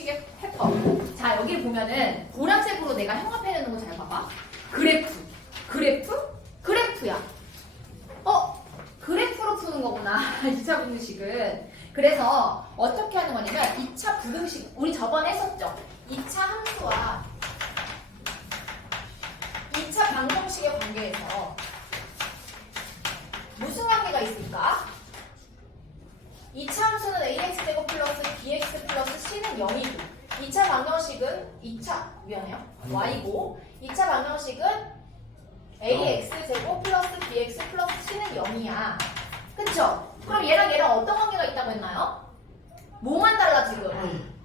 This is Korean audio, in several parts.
방정식의 패턴. 자, 여기 보면은 보라색으로 내가 형합해내는 거 잘 봐봐. 그래프, 그래프야. 그래프로 푸는 거구나. 2차 부등식은. 그래서 어떻게 하는 거냐면 2차 부등식, 우리 저번에 했었죠. 2차 함수와 2차 방정식의 관계에서 무슨 관계가 있을까? 2차 함수는 ax제곱 플러스 bx 플러스 c는 0이고 2차 방정식은 2차 미안해요. y고 2차 방정식은 ax제곱 플러스 bx 플러스 c는 0이야. 그쵸? 그럼 얘랑 어떤 관계가 있다고 했나요? 뭐만 달라 지금?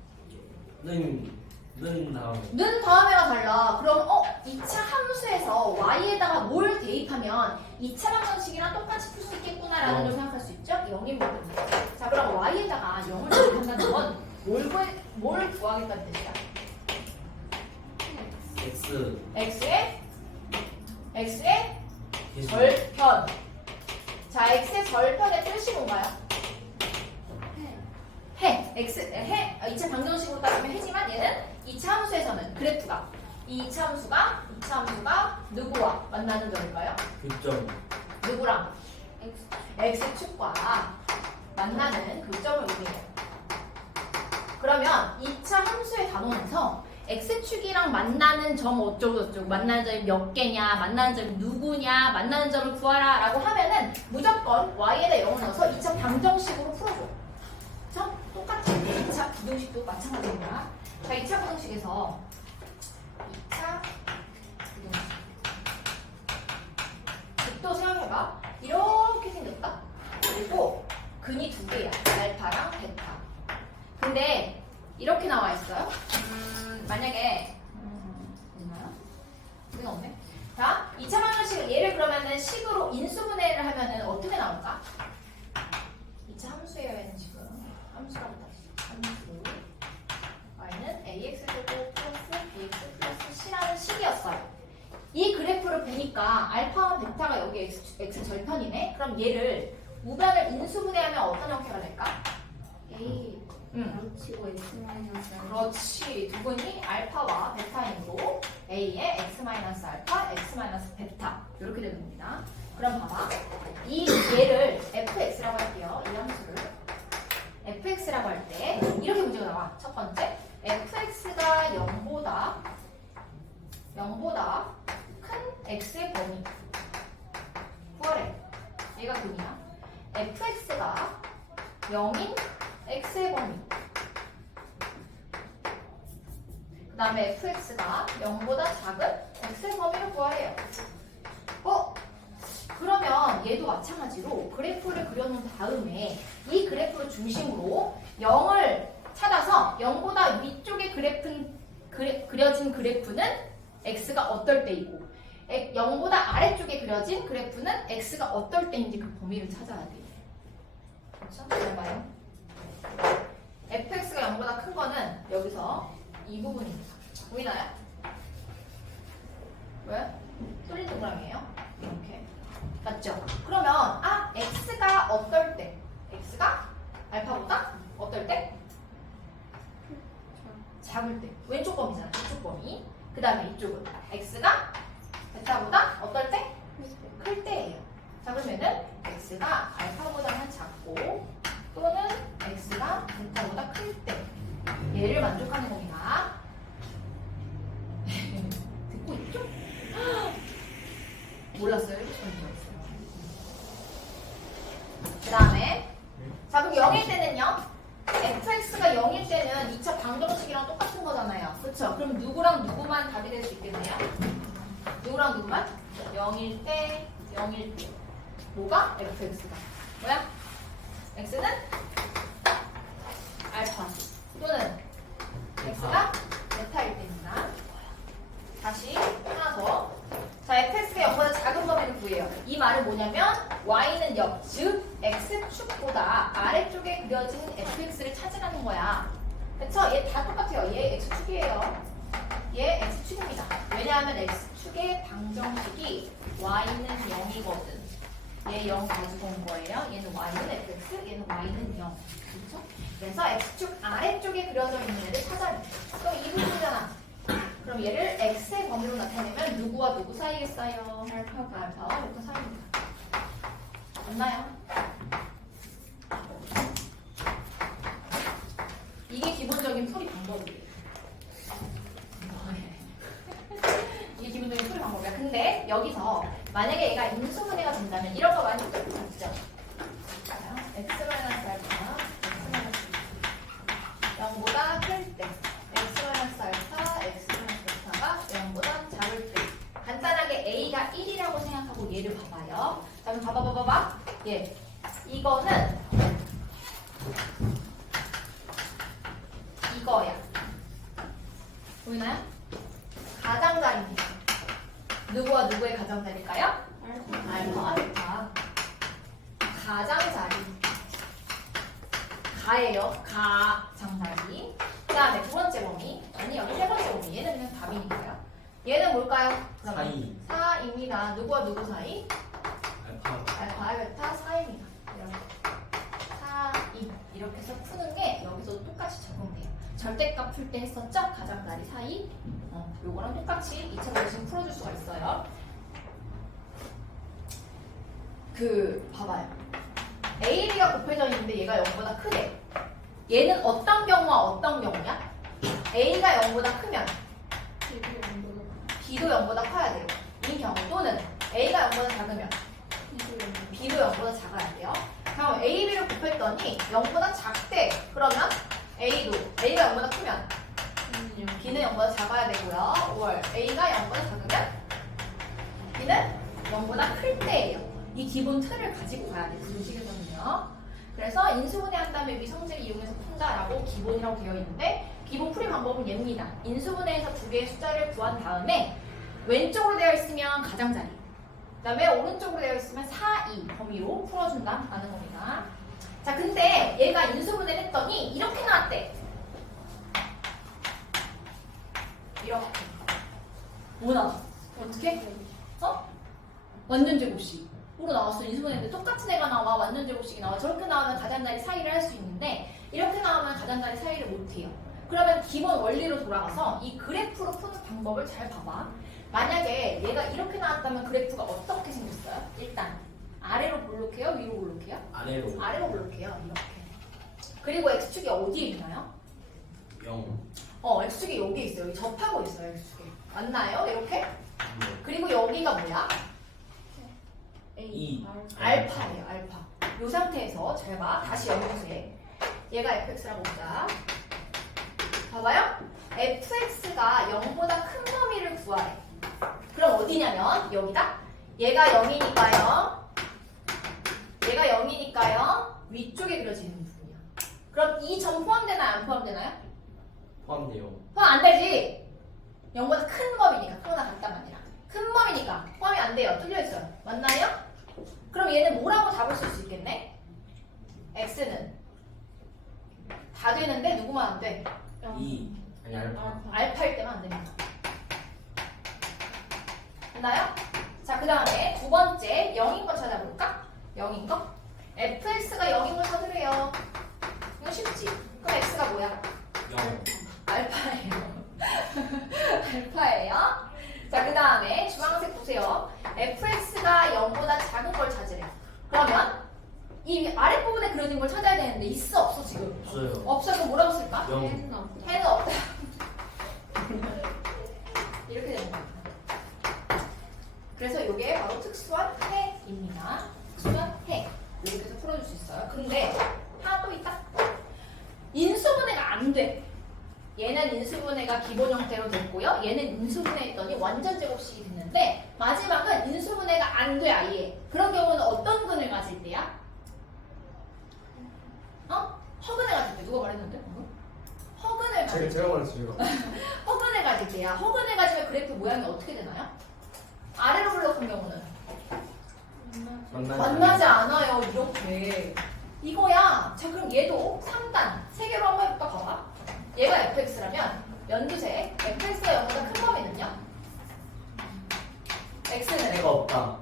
는 다음에. 는 다음에가 달라. 그럼 2차 함수에서 y에다가 뭘 대입하면 2차 방정식이랑 똑같이 풀 수 있겠구나라는 걸 생각할 수 있죠? 0인 부분. 자, 그럼 y에다가 0을 대입한다는 건 뭘 구하겠다는 뜻이야? x의 절편. 자, x의 절편의 뜻이 뭔가요? 해. 2차 방정식으로 따지면 해지만 얘는 2차 함수에서는 그래프가 이 2차 함수가 누구와 만나는 점일까요? 교점. 누구랑? x축과 만나는 교점을 의미해요. 그러면 2차 함수의 단원에서 x축이랑 만나는 점 어쩌고저쩌고, 만나는 점이 몇 개냐, 만나는 점이 누구냐, 만나는 점을 구하라 라고 하면은 무조건 y에다 0을 넣어서 2차 방정식으로 풀어줘. 그쵸? 똑같이 2차 부등식도 마찬가지입니다. 자, 2차 부등식에서 2차 부등식 또 생각해봐. 이렇게 생겼다. 그리고 근이 두 개야. 알파랑 베타. 근데 이렇게 나와 있어요. 만약에 있나요? 이건 없네. 자, 2차 방정식을 얘를 그러면은 식으로 인수분해를 하면은 어떻게 나올까? 2차 함수예요. 얘는 지금 함수라고 다시 함수 y는 ax제곱 플러스 bx 플러스 c라는 식이었어요. 이 그래프를 보니까 알파와 베타가 여기 x 절편이네. 그럼 얘를 우변을 인수분해하면 어떤 형태가 될까? A 치고 x 마이너스 그렇지. 두 분이 알파와 베타이므로 A의 x 마이너스 알파, x 마이너스 베타 이렇게 되는 겁니다. 그럼 봐봐. 이 얘를 fx라고 할게요. 이 함수를 fx라고 할 때 이렇게 문제가 나와. 첫 번째, fx가 0보다 큰 x의 범위 구하래. 얘가 근이야. fx가 0인 x의 범위. 그 다음에 fx가 0보다 작은 x의 범위를 구하래요. 그러면 얘도 마찬가지로 그래프를 그려놓은 다음에 이 그래프를 중심으로 0을 찾아서 0보다 위쪽에 그려진 그래프는 x가 어떨 때이고 0보다 아래쪽에 그려진 그래프는 x가 어떨 때인지 그 범위를 찾아야 돼. 그렇죠? 잘 봐요. fx가 0보다 큰 거는 여기서 이 부분입니다. 보이나요? 왜? 뚫린 동그라미예요? 이렇게. 맞죠? 그러면 x가 어떨 때? x가 알파보다 어떨 때? 작을 때. 왼쪽 범위잖아. 이쪽 범위. 그 다음에 이쪽은 x가 베타보다 어떨 때? 클 때예요. 자, 그러면은 x가 알파보다는 작고 또는 x가 베타보다 클 때 얘를 만족하는 겁니다. 듣고 있죠? 몰랐어요? 그 다음에 자, 그럼 0일 때는요? fx가 0일 때는 2차 방정식이랑 똑같은 거잖아요. 그쵸? 그럼 누구랑 누구만 답이 될 수 있겠네요? 누구랑 누구만? 0일 때 뭐가? fx가 뭐야? x는 알파 또는 x가 베타일 때입니다. 다시 하나 더. 자, fx가 0보다 작은 범위를 구해요. 이 말은 뭐냐면 y는 역, 즉 x축보다 아래쪽에 그려진 fx를 찾으라는 거야. 그쵸? 얘 다 똑같아요. 얘 x축이에요. 얘 x축입니다. 왜냐하면 x축의 방정식이 y는 0이거든. 얘 0 가지고 온 거예요. 얘는 y는 fx, 얘는 y는 0. 그렇죠? 그래서 x축 아래쪽에 그려져 있는 애를 찾아내. 그럼 얘를 x의 범위로 나타내면 누구와 누구 사이겠어요? 알파와 베타 사이입니다. 맞나요? 이게 기본적인 풀이 방법이에요. 이게 기본적인 풀이 방법이야. 근데 여기서 만약에 얘가 인수분해가 된다면 이런 거 많이 봤죠? x 마이너스 알파, x 마이너스 0보다 클 때, x 마이너스 알파, x 마이너스 베타가 0보다 작을 때. 간단하게 a가 1이라고 생각하고 얘를 봐봐요. 자, 그럼 봐봐. 예, 이거는 이거야. 보이나요? 가장자리입니다. 누구와 누구의 가장자리일까요? 알파와 베타. 가장자리. 가예요. 가장자리. 그 다음에 두 번째 범위. 아니, 여기 세 번째 범위. 얘는 그냥 답이니까요. 얘는 뭘까요? 사이. 사입니다. 누구와 누구 사이? 알파. 알파, 베타 사입니다. 이렇게. 사입. 이렇게 해서 푸는 게 여기서도 똑같이 적용돼요. 절대값 풀 때 했었죠? 가장자리 사이. 요거랑 똑같이 2차 방식 풀어줄 수가 있어요. 봐봐요. A, B가 곱해져 있는데 얘가 0보다 크대. 얘는 어떤 경우와 어떤 경우냐? A가 0보다 크면 B도 0보다 커야 돼요. 이 경우 또는 A가 0보다 작으면 B도 0보다 작아야 돼요. 그럼 A, B를 곱했더니 0보다 작대. 그러면 A가 0보다 크면 B는 0보다 작아야 되고요. 5월 A가 0보다 작으면 B는 0보다 클 때예요. 이 기본 틀을 가지고 가야 돼요. 공식에서는요. 그래서 인수분해 한 다음에 위성질을 이용해서 푼다라고 기본이라고 되어 있는데 기본 풀이 방법은 얘입니다. 인수분해에서 두 개의 숫자를 구한 다음에 왼쪽으로 되어 있으면 가장자리, 그 다음에 오른쪽으로 되어 있으면 사이 범위로 풀어준다라는 겁니다. 자, 근데 얘가 인수분해를 했더니 이렇게 나왔대. 이렇게. 뭐 나왔어? 어떻게? 완전 제곱식으로 나왔어. 인수분해인데 똑같은 애가 나와. 완전 제곱식이 나와. 저렇게 나오면 가장자리 사이를 할 수 있는데 이렇게 나오면 가장자리 사이를 못해요. 그러면 기본 원리로 돌아가서 이 그래프로 푸는 방법을 잘 봐봐. 만약에 얘가 이렇게 나왔다면 그래프가 어떻게 생겼어요? 일단 아래로 볼록해요? 위로 볼록해요? 아래로. 아래로 볼록해요. 이렇게. 그리고 x축이 어디에 있나요? 0. x축이 여기 있어요. 여기 접하고 있어요. x축이. 맞나요? 이렇게? 네. 그리고 여기가 뭐야? 2. 알파예요. 알파. 이 상태에서 잘 봐. 다시 연구해. 얘가 fx라고 보자. 봐봐요. fx가 0보다 큰 범위를 구하래. 그럼 어디냐면 여기다. 얘가 0이니까요. 얘가 0이니까요. 위쪽에 그려지는 부분이야. 그럼 이 점 포함되나요? 안 포함되나요? 포함돼요. 포함 안 되지. 0보다 큰 범위니까. 크거나 같다가 아니라. 큰 범위니까 포함이 안 돼요. 뚫려있어요. 맞나요? 그럼 얘는 뭐라고 답을 쓸 수 있겠네? x는 다 되는데 누구만 안 돼? 2. 아니 알파. 알파일 때만 안 됩니다. 됐나요? 자, 그 다음에 두 번째 0인 거 찾아볼까? 0인 거? fx가 0인 걸 찾으래요. 이거 쉽지? 그럼 x가 뭐야? 0. 알파예요. 알파예요. 자, 그 다음에 주황색 보세요. fx가 0보다 작은 걸 찾으래. 그러면 이 아랫부분에 그려진 걸 찾아야 되는데 있어 없어 지금? 없어요. 없어. 그럼 뭐라고 쓸까? 0. 해는 없다. 이렇게 되는 거야. 그래서 이게 바로 특수한 해입니다. 특수한 해. 이렇게 해서 풀어줄 수 있어요. 근데 하나 또 있다. 인수분해가 안 돼. 얘는 인수분해가 기본 형태로 됐고요. 얘는 인수분해했더니 완전 제곱식이 됐는데 마지막은 인수분해가 안 돼 아예. 그런 경우는 어떤 근을 가질 때야? 허근을 가질 때. 누가 말했는데? 허근을 가질 때. 제가 말했어요. 허근을 가질 때야. 허근을 가지면 그래프 모양이 어떻게 되나요? 아래로 블록한 경우는 만나지 않아요. 이렇게. 이거야. 자, 그럼 얘도 3단. 3개로 한번 해볼까? 봐봐. 얘가 fx라면 연두색 fx가 0보다 큰 범위는요? x는 해가 없다.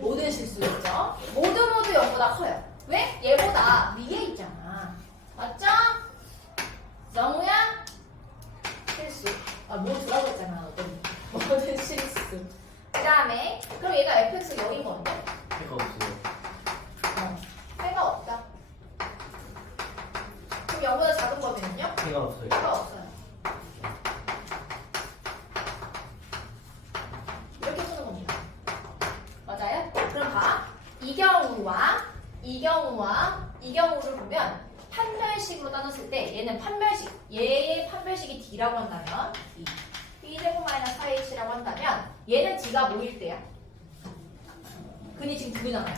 모든 실수였죠. 모두 0보다 커요. 왜? 얘보다 위에 있잖아. 맞죠? 정우야? 0보다 작은 범위는요? 해가 없어요. 해가 없어요. 이렇게 푸는 겁니다. 맞아요? 그럼 봐. 이 경우를 보면 판별식으로 따졌을 때 얘는 얘의 판별식이 D라고 한다면 B제곱 마이너스 4H라고 한다면 얘는 D가 뭐일 때야? 근이 지금 2잖아요.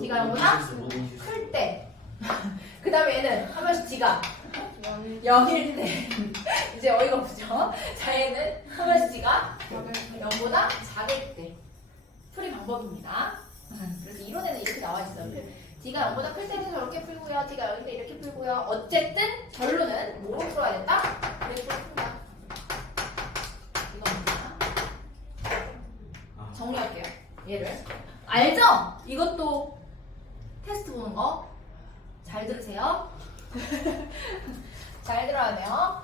D가 0보다 클 때. 그 다음에 얘는 한 번씩 D가 0일 때. 이제 어이가 없죠? 자, 얘는 한 번씩 D가 0보다 작을 때. 풀이 방법입니다. 그래서 이론에는 이렇게 나와 있어요. D가 0보다 클 때는 저렇게 풀고요. D가 0일 때 이렇게 풀고요. 어쨌든 결론은 뭐로 풀어야 된다? 그래프로 푼다. 이겁니다. 정리할게요. 얘를. 알죠? 이것도 테스트 보는 거. 잘 들으세요. 잘 들어야 돼요.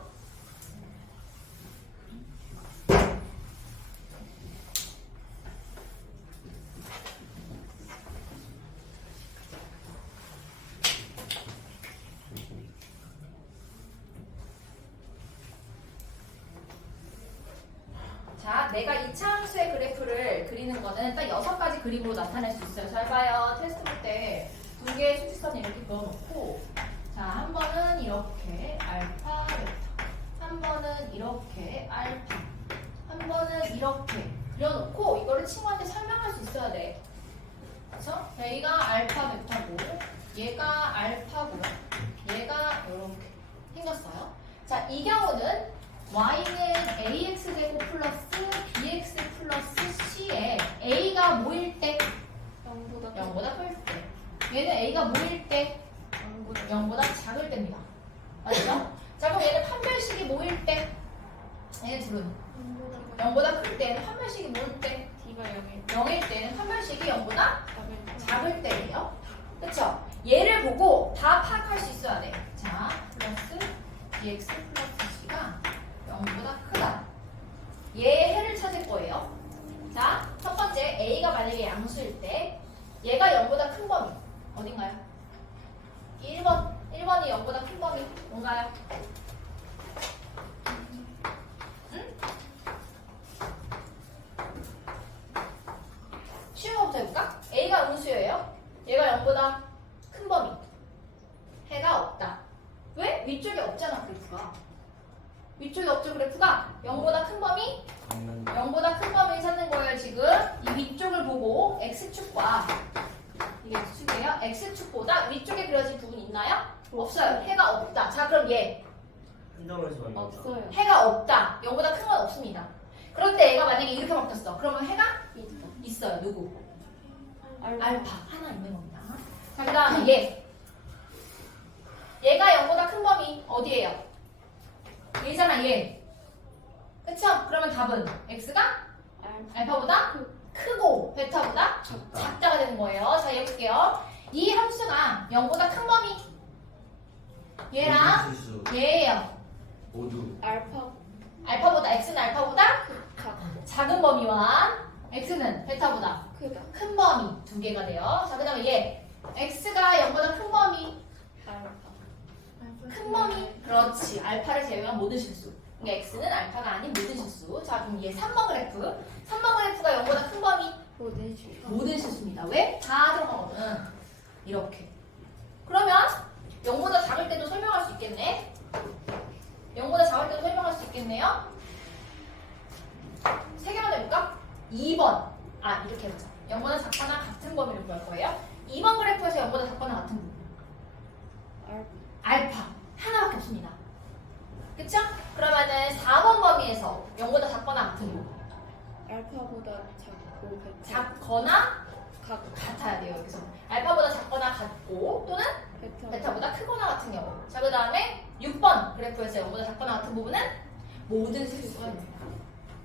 자, 내가 이차함수의 그래프를 그리는 거는 딱 6가지 그림으로 나타낼 수 있어요. 잘 봐요. 테스트 볼 때 2개의 수직선을 이렇게 그어놓고, 자, 한 번은 이렇게 알파, 베타, 한 번은 이렇게 알파, 한 번은 이렇게 그려놓고 이거를 친구한테 설명할 수 있어야 돼. 그렇죠? 얘가 알파, 베타고, 얘가 알파고, 얘가 이렇게 생겼어요. 자, 이 경우는 y는 ax제곱 플러스 bx 플러스 c에 a가 뭐일 때? 0보다 클 때. 얘는 a가 뭐일 때? 0보다 작을 때입니다. 맞죠? 자, 그럼 얘는 판별식이 뭐일 때? 얘네 둘은 0보다 클 때는 판별식이 뭐일 때? D가 0일 0일 때는 판별식이 0보다 작을 때예요. 그쵸? 얘를 보고 다 파악할 수 있어야 돼. 자, 플러스 bx 플러스 c가 0보다 크다. 얘의 해를 찾을 거예요. 자, 첫 번째 a가 만약에 양수일 때 얘가 0보다 큰 범위 어딘가요? 1번 1번이 0보다 큰 범위 뭔가요? 응? 쉬운 거부터 해볼까? a가 음수예요. 얘가 0보다 큰 범위 해가 없다. 왜? 위쪽에 없잖아 그래프가. 위쪽에 없죠 그래프가. 0보다 큰 범위 0보다 큰 범위를 찾는 거예요 지금. 이 위쪽을 보고 x축과 이게 x축이에요. x축보다 위쪽에 그려진 부분 있나요? 없어요. 해가 없다. 자, 그럼 얘 한정에서 만났다. 없어요. 해가 없다. 0보다 큰 건 없습니다. 그런데 얘가 만약에 이렇게 바뀌었어. 그러면 해가 있어요. 누구? 알파 하나 있는 겁니다. 자, 그 다음에 얘가 0보다 큰 범위 어디예요? 얘잖아 얘. 그쵸? 그러면 답은 x가 알파보다 크고 베타보다 작다가 되는 거예요. 자, 얘 볼게요. 이 함수가 0보다 큰 범위 얘랑 얘예요. 모두 알파보다 x는 알파보다 작 작은 범위와 x는 베타보다 크다 큰 범위 두 개가 돼요. 자, 그 다음에 얘 x가 0보다 큰 범위 큰 범위 그렇지. 알파를 제외한 모든 실수. 그러니까 x는 알파가 아닌 모든 실수. 자, 그럼 얘 3번 그래프. 3번 그래프가 0보다 큰 범위 모든 실 모든 실수입니다. 왜? 다 들어가거든. 이렇게. 그러면 0보다 작을 때도 설명할 수 있겠네. 0보다 작을 때도 설명할 수 있겠네요. 세 개만 해볼까? 2번. 아, 이렇게 해보자. 0보다 작거나 같은 범위를 구할 거예요. 2번 그래프에서 0보다 작거나 같은 범위. 알파. 하나밖에 없습니다. 그쵸? 그러면은 4번 범위에서 0보다 작거나 같은 범위. 알파보다 작고 베타 작거나 같아야 돼요. 여기서 알파보다 작거나 같고 또는 베타보다 크거나 같은 경우. 자, 그 다음에 6번 그래프에서 0보다 작거나 같은 부분은 모든 실수가 됩니다.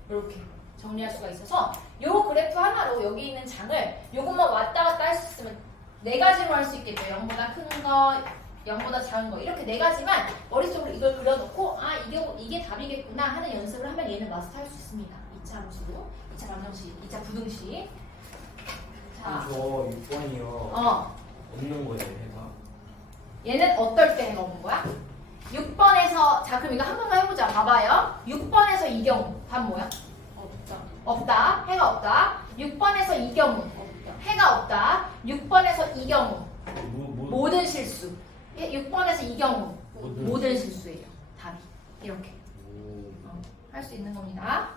이렇게 정리할 수가 있어서 요 그래프 하나로 여기 있는 장을 요것만 왔다 갔다 할 수 있으면 네 가지로 할 수 있겠죠. 0보다 큰 거, 0보다 작은 거 이렇게 네 가지만 머릿속으로 이걸 그려놓고 아 이게 답이겠구나 하는 연습을 하면 얘는 마스터할 수 있습니다. 2차 함수, 2차 방정식, 2차 부등식. 자, 저 6번이요. 어 없는 거예요, 해가. 얘는 어떨 때 해가 오는 거야? 모든 실수예요. 답이 이렇게 오. 할 수 있는 겁니다.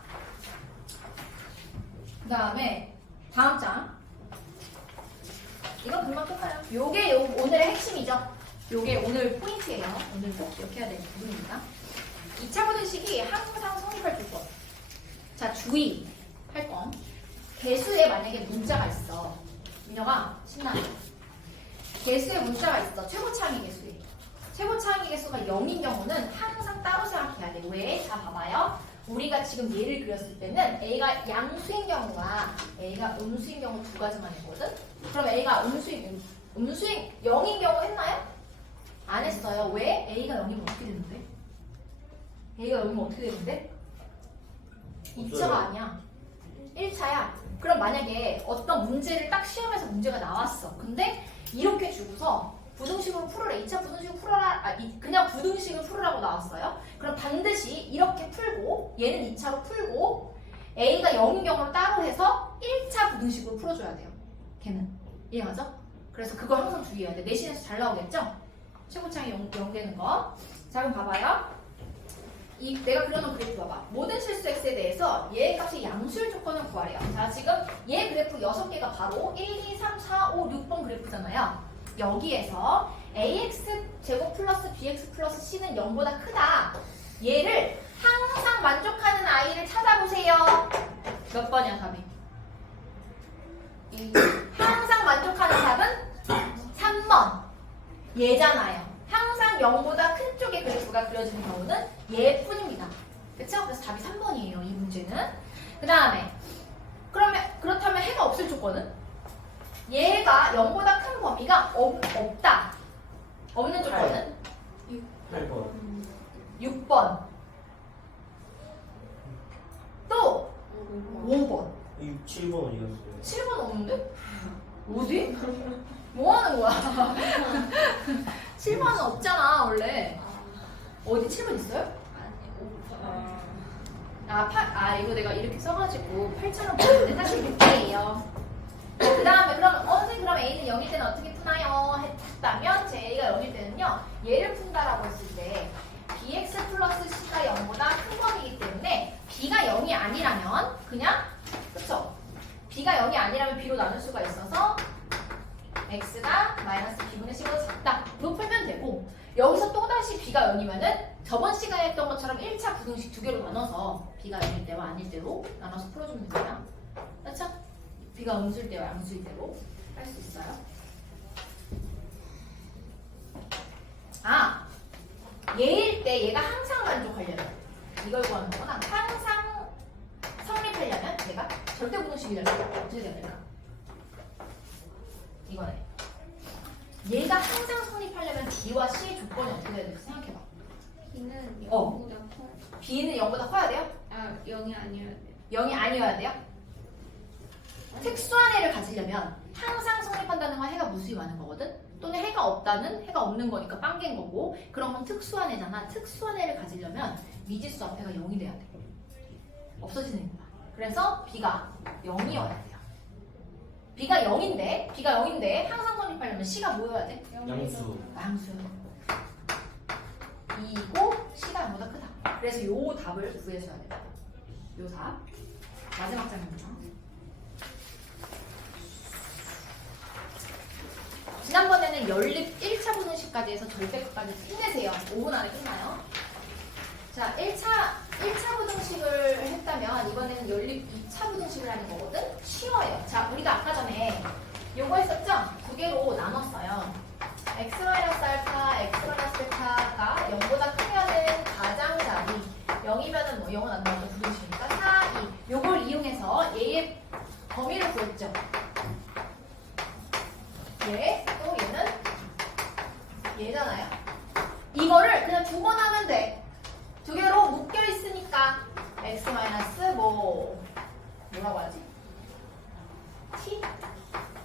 그 다음에 다음 장. 이건 금방 끝나요. 요게 오늘의 핵심이죠. 요게 오늘 포인트예요. 오늘 꼭 기억해야 될 부분입니다. 2차 분식이 항상 성립할 조건. 자, 주의할 건 개수에 만약에 문자가 있어. 민혁아, 신나요. 개수에 문자가 있어. 최고차항의 개수에. 최고차항의 개수가 0인 경우는 항상 따로 생각해야 돼. 왜? 자, 봐봐요. 우리가 지금 예를 그렸을 때는 A가 양수인 경우와 A가 음수인 경우 두 가지만 했거든? 그럼 A가 음수인 0인 경우 했나요? 안 했어요. 왜? A가 0이면 어떻게 되는데? A가 0이면 어떻게 되는데? 2차가 아니야. 1차야. 그럼 만약에 어떤 문제를 딱 시험에서 문제가 나왔어. 근데 이렇게 주고서 부등식으로 풀어라. 2차 부등식으로 풀어라. 그냥 부등식을 풀으라고 나왔어요. 그럼 반드시 이렇게 풀고 얘는 2차로 풀고 A가 0인 경우를 따로 해서 1차 부등식으로 풀어줘야 돼요. 걔는. 이해가죠? 그래서 그거 항상 주의해야 돼. 내신에서 잘 나오겠죠? 최고차항이 0 되는 거. 자, 그럼 봐봐요. 내가 그려놓은 그래프 봐봐. 모든 실수 x에 대해서 얘의 값의 양수일 조건을 구하래요. 자, 지금 얘 그래프 6개가 바로 1, 2, 3, 4, 5, 6번 그래프잖아요. 여기에서 ax 제곱 플러스 bx 플러스 c는 0보다 크다. 얘를 항상 만족하는 아이를 찾아보세요. 몇 번이야 답이? 항상 만족하는 답은 3번. 얘잖아요. 항상 0보다 큰 쪽의 그래프가 그려지는 경우는 얘뿐입니다. 그쵸? 그래서 답이 3번이에요. 이 문제는. 그 다음에 그렇다면 해가 없을 조건은? 얘가 0보다 큰 범위가 없다. 없는 조건은? 8번. 6번. 또 5번. 6, 7번 어디 갔어요? 7번 없는데? 어디? 뭐 하는 거야? 7번은 없잖아, 원래. 어디 7번 있어요? 이거 내가 이렇게 써가지고 8처럼 보였는데 사실 6개예요. 그 다음에 선생님 그럼 A는 0일 때는 어떻게 푸나요? 했다면 제 A가 0일 때는요. 얘를 푼다라고 했을 때 bx 플러스 c가 0보다 큰 범위이기 때문에 b가 0이 아니라면 그냥 그쵸? b가 0이 아니라면 b로 나눌 수가 있어서 x가 마이너스 b분의 c보다 작다. 이거 풀면 되고 여기서 또다시 b가 0이면은 저번 시간에 했던 것처럼 1차 부등식 두 개로 나눠서 b가 0일 때와 아닐 때로 나눠서 풀어주면 됩니다. 그렇죠? b가 음수일 때와 양수일 때로 할 수 있어요. 얘일 때 얘가 항상 만족하려면 이걸 구하는 거구나. 항상 성립하려면 얘가 절대 부등식이려면 어떻게 돼야 될까? 이거네. 얘가 항상 성립하려면 b와 c의 조건이 어떻게 돼야 될까 생각해봐. B는 어. 0보다 커. b는 0보다 커야 돼요? 0이 아니어야 돼. 0이 아니어야 돼요? 특수한 해를 가지려면 항상 성립한다는 건 해가 무수히 많은 거거든? 또는 해가 없다는 해가 없는 거니까 빵개인 거고 그런 건 특수한 해잖아. 특수한 해를 가지려면 미지수 앞에가 0이 돼야 돼. 없어지는 거야. 그래서 b가 0이어야 돼요. b가 0인데 항상 성립하려면 c가 뭐여야 돼? 양수. 양수. 2이고 c가 0보다 크다. 그래서 요 답을 구해줘야 돼요. 요 답. 마지막 장면이죠. 지난번에는 연립 1차 부등식까지 해서 절대값까지 끝내세요. 5분 안에 끝나요. 자, 1차 부등식을 했다면 이번에는 연립 2차 부등식을 하는 거거든? 쉬워요. 자, 우리가 아까 전에 요거 했었죠? 두 개로 나눴어요. x-알파, x-베타가 0보다 크면은 가장자리 0이면은 뭐 0은 안 나오는 부등식이니까 4, 2 요걸 이용해서 얘의 범위를 구했죠. 또 얘는 얘잖아요. 이거를 그냥 두 번 하면 돼. 두 개로 묶여 있으니까 x 마이너스 뭐라고 하지? t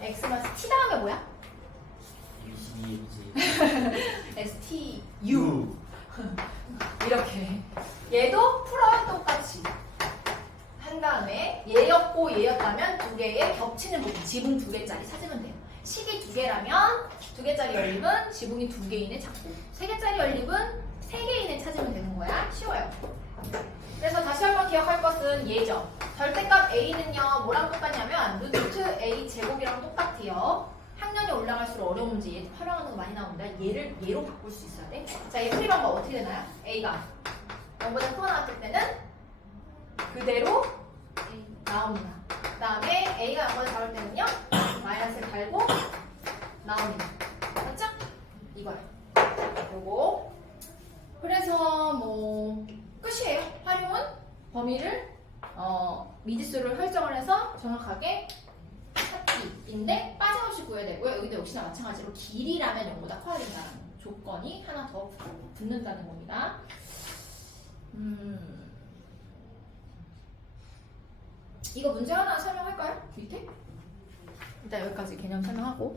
x 마이너스 t 다음에 뭐야? 22지. st u 이렇게 얘도 풀어요 똑같이 한 다음에 얘였고 얘였다면 두 개의 겹치는 부분 지붕 두 개짜리 찾으면 돼요. 식이 두 개라면 두 개짜리 연립은 지붕이 두 개인의 작고 세 개짜리 연립은 똑같냐면 루트 A 제곱이랑 똑같아요. 학년이 올라갈수록 어려운 문제 활용하는 거 많이 나옵니다. 얘를 얘로 바꿀 수 있어야 돼. 자, 이 풀이 방법 어떻게 되나요? A가 0보다 크거나 나왔을 때는 그대로 나옵니다. 그 다음에 A가 0보다 작을 때는요, 마이너스를 달고 나옵니다. 맞죠? 이거요. 요거. 그래서 뭐 끝이에요. 활용은 범위를 미지수를 설정을 해서 정확하게 찾기인데 빠짐없이 구해야 되고요. 여기도 역시나 마찬가지로 길이라면 0보다 커야 된다는 조건이 하나 더 붙는다는 겁니다. 이거 문제 하나 설명할까요? 밑에? 일단 여기까지 개념 설명하고